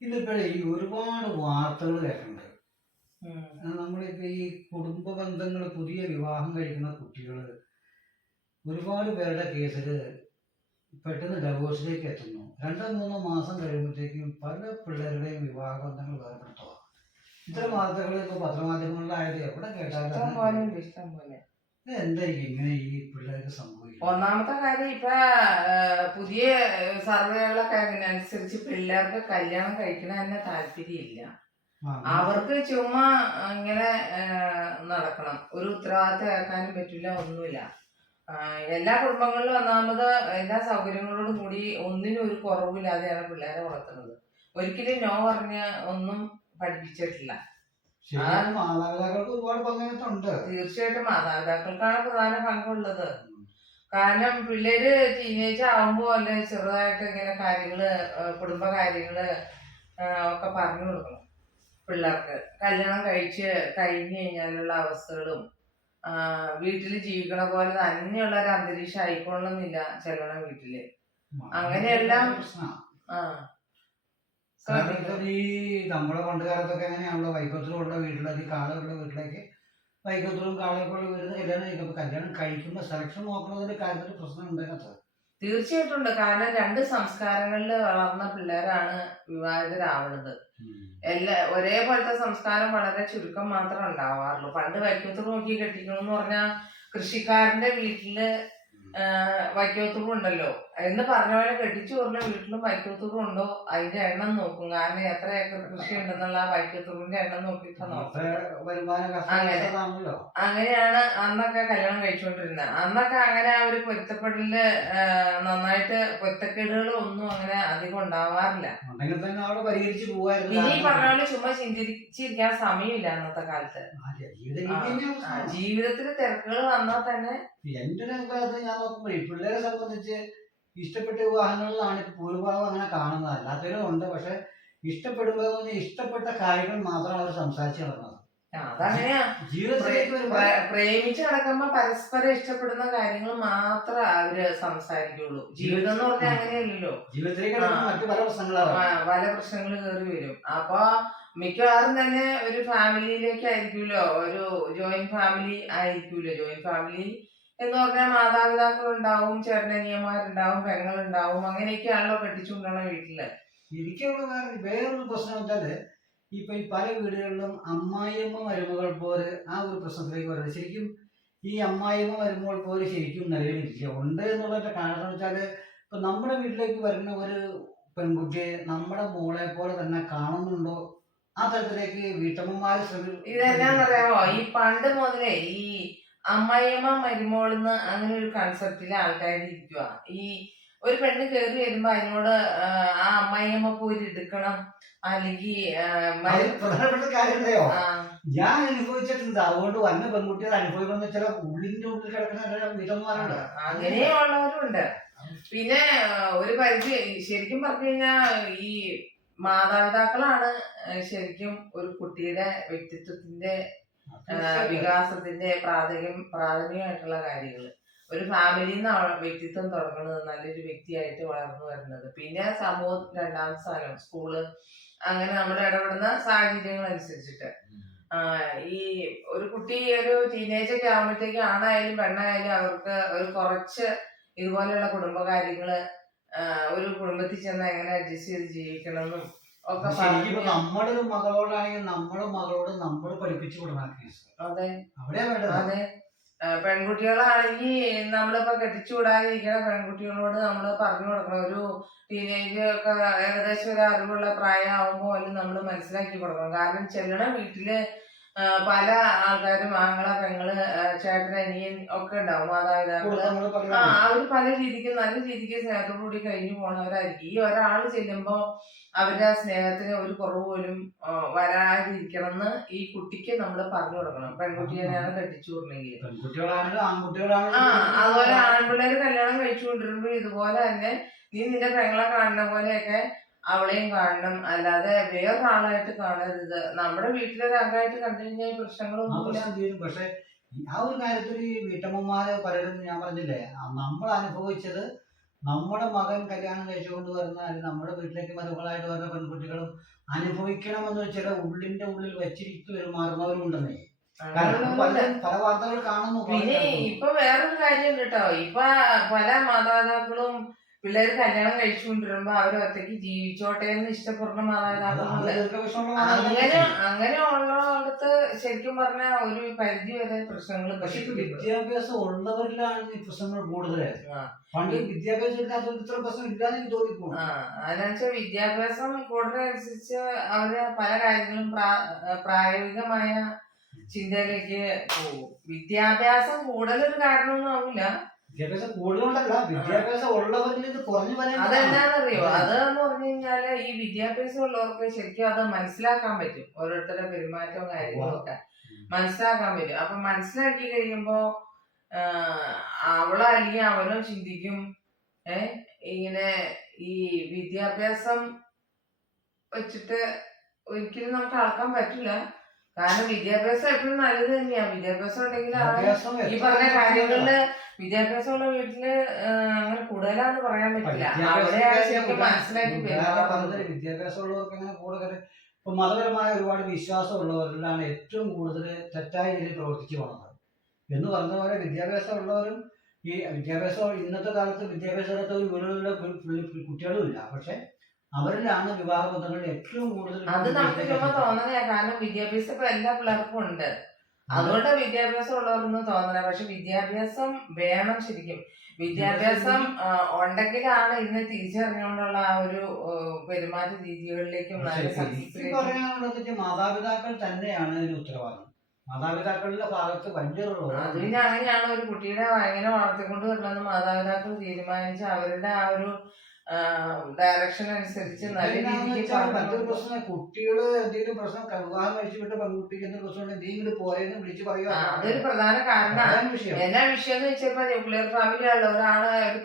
ഇന്നിപ്പോഴേ ഈ ഒരുപാട് വാർത്തകൾ കേൾക്കുന്നുണ്ട്. ഉം. നമ്മളിപ്പോ ഈ കുടുംബ ബന്ധങ്ങൾ, പുതിയ വിവാഹം കഴിക്കുന്ന കുട്ടികൾ, ഒരുപാട് പേരുടെ കേസിൽ പെട്ടെന്ന് ഡൈവോഴ്സിലേക്ക് എത്തുന്നു. 2-3 മാസം കഴിയുമ്പോഴത്തേക്കും പല പിള്ളേരുടെയും വിവാഹ ബന്ധങ്ങൾ വേർപെടുത്തുക. ഇത്തരം വാർത്തകൾ ഇപ്പോൾ പത്രമാധ്യമങ്ങളിലായാലും എവിടെ കേട്ടാലും ഇഷ്ടം അങ്ങനെ പോലെ കേൾക്കും. ഉണ്ട്, ഇഷ്ടം പോലെ. ഇത് എന്തായിരിക്കും ഇങ്ങനെ ഈ പിള്ളേർക്ക് സംഭവിക്കുന്നത്? ഒന്നാമത്തെ കാര്യം ഇപ്പൊ പുതിയ സർവേകളൊക്കെ അനുസരിച്ച് പിള്ളേർക്ക് കല്യാണം കഴിക്കണ തന്നെ താല്പര്യമില്ല. ആ, അവർക്ക് ചുമ്മാ ഇങ്ങനെ നടക്കണം, ഒരു ഉത്തരവാദിത്തം ഏൽക്കാനും പറ്റില്ല, ഒന്നുമില്ല. എല്ലാ കുടുംബങ്ങളിലും ഒന്നാമത് എല്ലാ സൗകര്യങ്ങളോടും കൂടി ഒന്നിനും ഒരു കുറവില്ലാതെയാണ് പിള്ളേരെ വളർത്തുന്നത്. ഒരിക്കലും നോ പറഞ്ഞ് ഒന്നും പഠിപ്പിച്ചിട്ടില്ല. ശരിക്കും മാതാപിതാക്കൾക്ക് ഒരുപാട് പങ്കാളിത്തമുണ്ട്. തീർച്ചയായിട്ടും മാതാപിതാക്കൾക്കാണ് പ്രധാന പങ്കുള്ളത്. കാരണം പിള്ളേര് ടീനേജ് ആവുമ്പോ അല്ലെ ചെറുതായിട്ട് ഇങ്ങനെ കാര്യങ്ങള്, കുടുംബ കാര്യങ്ങള് ഒക്കെ പറഞ്ഞു കൊടുക്കണം പിള്ളേർക്ക്. കല്യാണം കഴിഞ്ഞു കഴിഞ്ഞാലുള്ള അവസ്ഥകളും വീട്ടിൽ ജീവിക്കണ പോലെ തന്നെയുള്ള ഒരു അന്തരീക്ഷം ആയിക്കൊള്ളണമെന്നില്ല ചിലവണ വീട്ടില്. അങ്ങനെയെല്ലാം ആ ഈ നമ്മുടെ പണ്ട് കാലത്തൊക്കെ എങ്ങനെയാണല്ലോ, വൈക്കോത്തിലുള്ള വീട്ടിലേക്ക്, കാളുകളുടെ വീട്ടിലേക്ക് വൈക്കോത്തിലും കാളയൊക്കെ വരുന്ന കല്യാണം കഴിക്കും. കല്യാണം കഴിക്കുമ്പോൾ സെലക്ഷൻ നോക്കുന്നതിന്റെ കാര്യത്തിൽ പ്രശ്നം ഉണ്ടായിരുന്നത്. തീർച്ചയായിട്ടും ഉണ്ട്. കാരണം രണ്ട് സംസ്കാരങ്ങളിൽ വളർന്ന പിള്ളേരാണ് വിവാഹിതരാവുന്നത്. ഒരേപോലത്തെ സംസ്കാരം വളരെ ചുരുക്കം മാത്രം ഉണ്ടാവാറുള്ളൂ. പണ്ട് വൈക്കോത്ത് നോക്കി കെട്ടിക്കണമെന്ന് പറഞ്ഞാൽ കൃഷിക്കാരന്റെ വീട്ടില് വൈക്കോത്തുറും ഉണ്ടല്ലോ എന്ന് പറഞ്ഞ പോലെ കെട്ടിച്ചു പറഞ്ഞ വീട്ടിലും വൈക്കോത്തുറും ഉണ്ടോ അതിന്റെ എണ്ണം നോക്കും. കാരണം എത്ര ഏക്കർ കൃഷി ഉണ്ടെന്നുള്ള ആ വൈക്കോത്തുറിന്റെ എണ്ണം നോക്കിയിട്ട് നോക്കും. അങ്ങനെയാണ് അന്നൊക്കെ കല്യാണം കഴിച്ചുകൊണ്ടിരുന്നത്. അന്നൊക്കെ അങ്ങനെ ആ ഒരു പൊരുത്തപ്പെടലില് നന്നായിട്ട് പൊരുത്തക്കേടുകളും ഒന്നും അങ്ങനെ അധികം ഉണ്ടാവാറില്ല. പിന്നെ ഈ പറഞ്ഞ പോലെ ചുമ്മാ ചിന്തിച്ചിരിക്കാൻ സമയമില്ല അന്നത്തെ കാലത്ത്. ജീവിതത്തിൽ തിരക്കുകൾ വന്നാൽ തന്നെ എന്റെ ഒരു അഭിപ്രായത്തിൽ ഞാൻ നോക്കുമ്പോഴേ പിള്ളേരെ സംബന്ധിച്ച് ഇഷ്ടപ്പെട്ട വിവാഹങ്ങളിലാണ് ഭൂരിഭാഗം അങ്ങനെ കാണുന്നത്. അല്ലാത്തവരും ഉണ്ട്. പക്ഷെ ഇഷ്ടപ്പെടുമ്പോൾ ഇഷ്ടപ്പെട്ട കാര്യങ്ങൾ മാത്രമാണ് അവർ സംസാരിച്ച് നടന്നത്. അതങ്ങനെയാ. പ്രേമിച്ച് നടക്കുമ്പോ പരസ്പരം ഇഷ്ടപ്പെടുന്ന കാര്യങ്ങൾ മാത്രമേ അവര് സംസാരിക്കുള്ളൂ. ജീവിതം എന്ന് പറഞ്ഞാൽ അങ്ങനെയല്ലല്ലോ. ജീവിതത്തിലേക്ക് മറ്റു പല പ്രശ്നങ്ങൾ കയറി വരും. അപ്പൊ മിക്കവാറും തന്നെ ഒരു ഫാമിലിയിലേക്ക് ആയിരിക്കുമല്ലോ, ഒരു ജോയിന്റ് ഫാമിലി ആയിരിക്കൂലോ. ജോയിന്റ് ഫാമിലി എന്ന് പറഞ്ഞാൽ മാതാപിതാക്കൾ ഉണ്ടാവും, ചേട്ടനനിയന്മാരുണ്ടാവും, പെങ്ങളുണ്ടാവും, അങ്ങനെയൊക്കെയാണല്ലോ കെട്ടിച്ചുകൊണ്ടാണ് വീട്ടില്. എനിക്കുള്ള വേറൊരു പ്രശ്നം വെച്ചാല് ഇപ്പൊ ഈ പല വീടുകളിലും അമ്മായിയമ്മ മരുമകൾ പോലെ ആ ഒരു പ്രശ്നത്തിലേക്ക് വരുന്നത്. ശരിക്കും ഈ അമ്മായിയമ്മ മരുമകൾ പോലെ ശരിക്കും നിലവിലില്ല. ഉണ്ട് എന്നുള്ളതിന്റെ കാരണം വെച്ചാല് ഇപ്പൊ നമ്മുടെ വീട്ടിലേക്ക് വരുന്ന ഒരു പെൺകുട്ടിയെ നമ്മുടെ മോളെ പോലെ തന്നെ കാണുന്നുണ്ടോ, ആ തരത്തിലേക്ക് വീട്ടമ്മമാര് ഇതെന്നാന്നറിയാമോ, ഈ പണ്ട് മുതലേ ഈ അമ്മായിയമ്മ മരുമോളെന്ന് അങ്ങനെ ഒരു കൺസെപ്റ്റില് ആൾക്കാർ ഇരിക്കുക. ഈ ഒരു പെണ്ണ് കയറി വരുമ്പോ അതിനോട് ആ അമ്മായിയമ്മ പോയി എടുക്കണം, അല്ലെങ്കിൽ പ്രധാനപ്പെട്ട കാര്യം അറിയോ, ഞാൻ അനുഭവിച്ചിട്ടുണ്ട്. അതുകൊണ്ട് വന്ന പെൺകുട്ടികൾ അനുഭവിക്കുന്ന ചില ഉള്ളിന്റെ ഉള്ളിൽ കിടക്കുന്ന വീട്ടമ്മമാരുണ്ട്, അങ്ങനെയുള്ളവരുണ്ട്. പിന്നെ ഒരു പരിധി ശരിക്കും പറഞ്ഞു കഴിഞ്ഞാൽ ഈ മാതാപിതാക്കളാണ് ശരിക്കും ഒരു കുട്ടിയുടെ വ്യക്തിത്വത്തിന്റെ വികാസത്തിന്റെ പ്രാഥമികമായിട്ടുള്ള കാര്യങ്ങൾ. ഒരു ഫാമിലിയിൽ നിന്നാണ് വ്യക്തിത്വം തുടങ്ങുന്നത്, നല്ലൊരു വ്യക്തിയായിട്ട് വളർന്നു വരുന്നത്. പിന്നെ സമൂഹം രണ്ടാമത്തെ സ്ഥാനം, സ്കൂള്, അങ്ങനെ നമ്മൾ ഇടപെടുന്ന സാഹചര്യങ്ങൾ അനുസരിച്ചിട്ട്. ഈ ഒരു കുട്ടി ഒരു ടീനേജ് ഒക്കെ ആകുമ്പോഴത്തേക്കും ആണായാലും പെണ്ണായാലും അവർക്ക് ഒരു കുറച്ച് ഇതുപോലെയുള്ള കുടുംബകാര്യങ്ങള്, ഒരു കുടുംബത്തിൽ ചെന്ന് എങ്ങനെ അഡ്ജസ്റ്റ് ചെയ്ത് ജീവിക്കണം എന്നും ഒക്കെ നമ്മുടെ ഒരു മകളോടാണെങ്കിൽ നമ്മുടെ മകളോട് നമ്മൾ പഠിപ്പിച്ചു കൊടുക്കണം. അതെ അതെ. പെൺകുട്ടികളാണെങ്കിൽ നമ്മളിപ്പോ കെട്ടിച്ചുകൂടാതിരിക്കുന്ന പെൺകുട്ടികളോട് നമ്മൾ പറഞ്ഞു കൊടുക്കണം. ഒരു ടീനേജ് ഒക്കെ ഏകദേശം ഒരു അറിവുള്ള പ്രായമാകുമ്പോൾ അല്ലെങ്കിൽ നമ്മൾ മനസ്സിലാക്കി കൊടുക്കണം. കാരണം ചെല്ലണ വീട്ടില് പല ആൾക്കാരും ആങ്ങള, പെങ്ങള്, ചേട്ടൻ, അനിയൻ ഒക്കെ ഉണ്ടാവും, മാതാപിതാക്കള്. അവര് പല രീതിക്ക് നല്ല രീതിക്ക് സ്നേഹത്തോടു കൂടി കഴിഞ്ഞു പോണവരായിരിക്കും. ഈ ഒരാൾ ചെല്ലുമ്പോ അവരുടെ ആ സ്നേഹത്തിന് ഒരു കുറവ് പോലും വരാതിരിക്കണം എന്ന് ഈ കുട്ടിക്ക് നമ്മൾ പറഞ്ഞു കൊടുക്കണം. പെൺകുട്ടിയെയാണ് കെട്ടിച്ചു വിടണമെങ്കിൽ. അതുപോലെ ആൺപിള്ളേര് കല്യാണം കഴിച്ചു കൊണ്ടിരുമ്പോ ഇതുപോലെ തന്നെ നീ നിന്റെ പെങ്ങളെ കാണുന്ന പോലെയൊക്കെ അവളെയും കാണണം, അല്ലാതെ വേറൊരാളായിട്ട് കാണരുത്. നമ്മുടെ വീട്ടിലൊരു അംഗമായിട്ട് കണ്ടു കഴിഞ്ഞാൽ പ്രശ്നങ്ങളൊന്നും. പക്ഷെ ആ ഒരു കാര്യത്തിൽ വീട്ടമ്മമാര് പലരും, ഞാൻ പറഞ്ഞില്ലേ, നമ്മൾ അനുഭവിച്ചത് നമ്മുടെ മകൻ കല്യാണം കഴിച്ചുകൊണ്ട് വരുന്ന അല്ലെങ്കിൽ നമ്മുടെ വീട്ടിലേക്ക് മരുമകളായിട്ട് വരുന്ന പെൺകുട്ടികളും അനുഭവിക്കണമെന്ന് ചില ഉള്ളിന്റെ ഉള്ളിൽ വെച്ചിരിച്ചു പെരുമാറുന്നവരും ഉണ്ടെന്നേ. കാരണം പല വാർത്തകൾ കാണുന്നു. പിന്നെ ഇപ്പൊ വേറൊരു കാര്യം കേട്ടോ, ഇപ്പൊ പല മാതാപിതാക്കളും പിള്ളേര് കല്യാണം കഴിച്ചുകൊണ്ടിരുമ്പോ അവര് ഒറ്റയ്ക്ക് ജീവിച്ചോട്ടെ എന്ന് ഇഷ്ടപ്പെടുന്ന മാതാപിതാക്കളുണ്ട്. അങ്ങനെ ഉള്ളടത്ത് ശരിക്കും പറഞ്ഞ ഒരു പരിധി വരെ പ്രശ്നങ്ങൾ. പക്ഷെ വിദ്യാഭ്യാസം ഉള്ളവരിലാണ് ഈ പ്രശ്നങ്ങൾ കൂടുതൽ. പണ്ട് വിദ്യാഭ്യാസം ഇല്ലാത്ത ഇത്ര പ്രശ്നം ഇല്ലാതെ തോന്നിപ്പോ. അതിനനുസരിച്ച് വിദ്യാഭ്യാസം കൂടുതലനുസരിച്ച് അവര് പല കാര്യങ്ങളും പ്രായോഗികമായ ചിന്തയിലേക്ക് പോകും. വിദ്യാഭ്യാസം കൂടുതലൊരു കാരണമൊന്നും ആവില്ല. വിദ്യാഭ്യാസം കൂടുതലുണ്ടല്ല, വിദ്യാഭ്യാസം ഉള്ളവരിൽ ഇത് കുറഞ്ഞു വരാൻ. അതെന്താണെന്നറിയോ, അതെന്ന് പറഞ്ഞു കഴിഞ്ഞാല് ഈ വിദ്യാഭ്യാസം ഉള്ളവർക്ക് ശരിക്കും അത് മനസ്സിലാക്കാൻ പറ്റും. ഓരോരുത്തരുടെ പെരുമാറ്റവും കാര്യങ്ങളും ഒക്കെ മനസ്സിലാക്കാൻ പറ്റും. അപ്പൊ മനസ്സിലാക്കി കഴിയുമ്പോ അവളോ അല്ലെങ്കിൽ അവനോ ചിന്തിക്കും, ഇങ്ങനെ ഈ വിദ്യാഭ്യാസം വെച്ചിട്ട് ഒരിക്കലും നമുക്ക് അളക്കാൻ പറ്റില്ല. കാരണം വിദ്യാഭ്യാസം എപ്പോഴും നല്ലത് തന്നെയാണ്. വിദ്യാഭ്യാസം ഉണ്ടെങ്കിൽ ഈ പറഞ്ഞ കാര്യങ്ങളില് വിദ്യാഭ്യാസമുള്ള വീട്ടില് അങ്ങനെ കൂടുതലാന്ന് പറയാൻ പറ്റില്ല. അവിടെ ശരിക്കും മനസ്സിലാക്കി വിദ്യാഭ്യാസം ഉള്ളവർക്ക് അങ്ങനെ കൂടുതൽ ഇപ്പൊ മതപരമായ ഒരുപാട് വിശ്വാസം ഉള്ളവരിലാണ് ഏറ്റവും കൂടുതൽ തെറ്റായ രീതിയിൽ പ്രവർത്തിച്ചു പോകുന്നത്. എന്ന് പറഞ്ഞ പോലെ വിദ്യാഭ്യാസം ഉള്ളവരും ഈ വിദ്യാഭ്യാസം ഇന്നത്തെ കാലത്ത് വിദ്യാഭ്യാസത്തെ ഒരു വീടുകളിലെ കുട്ടികളും ഇല്ല. പക്ഷെ അവരിലാണ് വിവാഹ ബന്ധങ്ങളിൽ ഏറ്റവും കൂടുതൽ. അത് നമുക്ക് ചുമ്മാ തോന്നുന്നതാ. കാരണം വിദ്യാഭ്യാസം ഇപ്പൊ എല്ലാ പിള്ളേർക്കും ഉണ്ട്. അതുകൊണ്ട് വിദ്യാഭ്യാസം ഉള്ളവരൊന്നും തോന്നല. പക്ഷെ വിദ്യാഭ്യാസം വേണം ശരിക്കും. വിദ്യാഭ്യാസം ഉണ്ടെങ്കിലാണ് ഇന്ന് തിരിച്ചറിഞ്ഞുകൊണ്ടുള്ള ആ ഒരു പെരുമാറ്റ രീതികളിലേക്കും പറയാനുള്ളത് മാതാപിതാക്കൾ തന്നെയാണ് ഇതിന് ഉത്തരവാദിത്വം. മാതാപിതാക്കളുടെ ഭാഗത്ത് വലിയ. അത് പിന്നെ അങ്ങനെയാണ് ഒരു കുട്ടിയുടെ എങ്ങനെ വളർത്തിക്കൊണ്ട് വരണമെന്ന് മാതാപിതാക്കൾ തീരുമാനിച്ച് അവരുടെ ആ ഒരു ഡയറക്ഷൻ അനുസരിച്ച് നല്ല രീതിക്ക്. മറ്റൊരു പ്രശ്നം, കുട്ടികള് എന്തെങ്കിലും പ്രശ്നം വിവാഹം കഴിച്ചു വിട്ട് പെൺകുട്ടിക്ക് എന്തെങ്കിലും പ്രശ്നം നീ ഇങ്ങോട്ട് പോയെന്ന് വിളിച്ച് പറയുക. അതൊരു പ്രധാന കാരണമാണ്. എന്നാ വിഷയം എന്ന് വെച്ചപ്പോ ന്യൂക്ലിയർ ഫാമിലിയുള്ള ഒരാള് ഒരു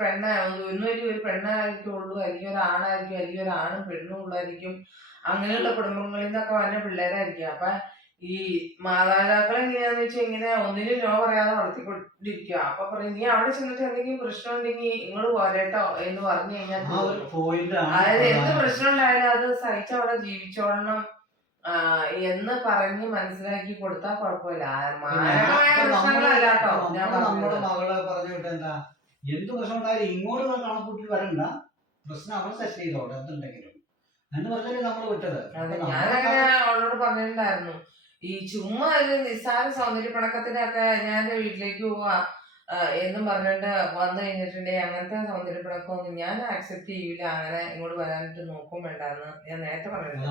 ഒന്നൊരു ഒരു പെണ്ണായിരിക്കുള്ളൂ, അല്ലെങ്കിൽ ഒരാണായിരിക്കും, അല്ലെങ്കിൽ ഒരു ആണും പെണ്ണും ഉള്ളായിരിക്കും. അങ്ങനെയുള്ള കുടുംബങ്ങളിൽ നിന്നൊക്കെ വന്ന പിള്ളേരായിരിക്കും. അപ്പൊ ഈ മാതാപിതാക്കൾ എങ്ങനെയാന്ന് വെച്ചാൽ ഇങ്ങനെ ഒന്നിനും നോ പറയാതെ വളർത്തിക്കൊണ്ടിരിക്കുക. അപ്പൊ പറയും നീ അവിടെ ചെന്നിട്ട് എന്തെങ്കിലും പ്രശ്നം ഉണ്ടെങ്കിൽ ഇങ്ങോട്ട് പോരട്ടോ എന്ന് പറഞ്ഞു കഴിഞ്ഞാൽ, അതായത് എന്ത് പ്രശ്നം ഉണ്ടായാലും അത് സഹിച്ചവിടെ ജീവിച്ചോളണം എന്ന് പറഞ്ഞ് മനസ്സിലാക്കി കൊടുത്താൽ കുഴപ്പമില്ല. മാരകമായ പ്രശ്നങ്ങളല്ല കേട്ടോ. നമ്മുടെ മകളെ പറഞ്ഞു വിട്ട് എന്താ, എന്ത് പ്രശ്നം ഉണ്ടായാലും ഇങ്ങോട്ട് കണക്കൂട്ടി വരണ്ട, പ്രശ്നം അവൾ സെറ്റ് ചെയ്തോട്ടെ എന്തുണ്ടെങ്കിലും എന്ന് പറഞ്ഞാല് നമ്മൾ വിട്ടത്. ഞാനങ്ങനെ അവളോട് പറഞ്ഞിട്ടുണ്ടായിരുന്നു, ഈ ചുമ്മാ ഒരു നിസ്സാര സൗന്ദര്യപ്പിണക്കത്തിനൊക്കെ ഞാൻ എന്റെ വീട്ടിലേക്ക് പോവാ എന്നും പറഞ്ഞിട്ട് വന്നു കഴിഞ്ഞിട്ടുണ്ടെങ്കിൽ അങ്ങനത്തെ സൗന്ദര്യപ്പിണക്കമൊന്നും ഞാൻ അക്സെപ്റ്റ് ചെയ്യൂല. അങ്ങനെ ഇങ്ങോട്ട് വരാനായിട്ട് നോക്കും വേണ്ടെന്ന് ഞാൻ നേരത്തെ പറഞ്ഞിട്ടുണ്ട്.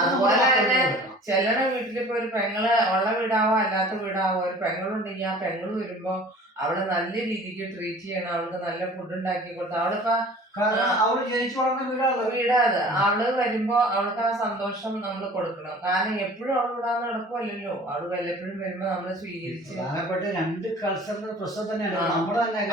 അതുപോലെ തന്നെ ചിലരുടെ വീട്ടിലിപ്പോ ഒരു പെങ്ങള് ഉള്ള വീടാവോ അല്ലാത്ത വീടാവോ ഒരു പെങ്ങളുണ്ടെങ്കിൽ ആ പെങ്ങള് വരുമ്പോ അവളെ നല്ല രീതിക്ക് ട്രീറ്റ് ചെയ്യണം. അവൾക്ക് നല്ല ഫുഡ് ഉണ്ടാക്കി കൊടുത്ത് അവളിപ്പോ അവള് ജനിച്ചു വളർന്ന വീടാത് അവള് വരുമ്പോ അവൾക്ക് ആ സന്തോഷം നമ്മൾ കൊടുക്കണം. കാരണം എപ്പോഴും അവൾ വിടാന്ന് നടക്കുമല്ലോ. അവള് വല്ലപ്പോഴും വരുമ്പോ നമ്മള് സ്വീകരിച്ച്. രണ്ട് കൾച്ചറിന്റെ പ്രശ്നം തന്നെയാണ്.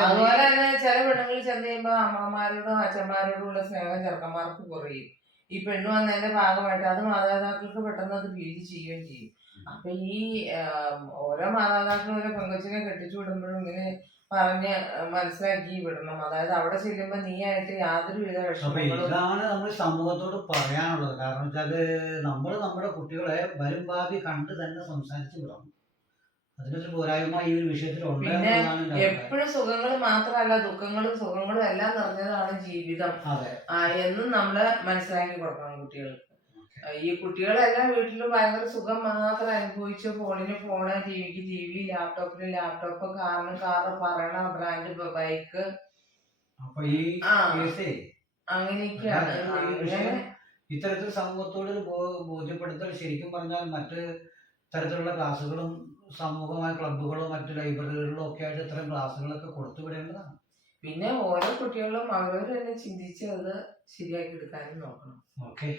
അതുപോലെ തന്നെ ചില പെണ്ണുങ്ങളിൽ ചെന്ന് കഴിയുമ്പോ അമ്മമാരോടും അച്ഛന്മാരോടും ഉള്ള സ്നേഹം ചെറുക്കന്മാർക്ക് കുറയും. ഈ പെണ്ണ് വന്നതിന്റെ ഭാഗമായിട്ട് അത് മാതാപിതാക്കൾക്ക് പെട്ടെന്ന് അത് ഫീൽ ചെയ്യുകയും ചെയ്യും. അപ്പൊ ഈ ഓരോ മാതാപിതാക്കളും ഓരോ പെങ്കൊച്ചിനെ കെട്ടിച്ചു വിടുമ്പോഴും ഇങ്ങനെ പറഞ്ഞ് മനസ്സിലാക്കി വിടണം. അതായത് അവിടെ ചെല്ലുമ്പോ നീ ആയിട്ട് യാതൊരു വിധ വിഷമങ്ങളും. ഇതാണ് നമ്മൾ സമൂഹത്തോട് പറയാനുള്ളത്. കാരണം വെച്ചാല് നമ്മൾ നമ്മുടെ കുട്ടികളെ വരും ഭാവി കണ്ട് തന്നെ സംസാരിച്ചു വിടണം. അതിനൊരു പോരായ്മ ഈ ഒരു വിഷയത്തിലുണ്ട്. പിന്നെ എപ്പോഴും സുഖങ്ങൾ മാത്രമല്ല ദുഃഖങ്ങളും സുഖങ്ങളും എല്ലാം നിറഞ്ഞതാണ് ജീവിതം എന്നും നമ്മള് മനസ്സിലാക്കി കൊടുക്കണം കുട്ടികൾക്ക്. ഈ കുട്ടികളെല്ലാം വീട്ടിലും ഭയങ്കര സുഖം മാത്രം അനുഭവിച്ച് ഫോണിന് ഫോണ്, ടിവിക്ക് ടിവി, ലാപ്ടോപ്പിന് ലാപ്ടോപ്പ്, കാറിന് കാറ്, പറയണ ബ്രാൻഡ് ബൈക്ക്, അങ്ങനെയൊക്കെയാണ്. ഇത്തരത്തിൽ സമൂഹത്തോട് ബോധ്യപ്പെടുത്തൽ ശരിക്കും പറഞ്ഞാൽ മറ്റ് തരത്തിലുള്ള ക്ലാസ്സുകളും സമൂഹമായ ക്ലബ്ബുകളും മറ്റു ലൈബ്രറികളിലും ഒക്കെ ആയിട്ട് ഇത്തരം ക്ലാസ്സുകളൊക്കെ കൊടുത്തുവിടേണ്ടതാണ്. പിന്നെ ഓരോ കുട്ടികളും അവരവർ തന്നെ ചിന്തിച്ച് അത് ശരിയാക്കി എടുക്കാനും നോക്കണം. ഓക്കെ.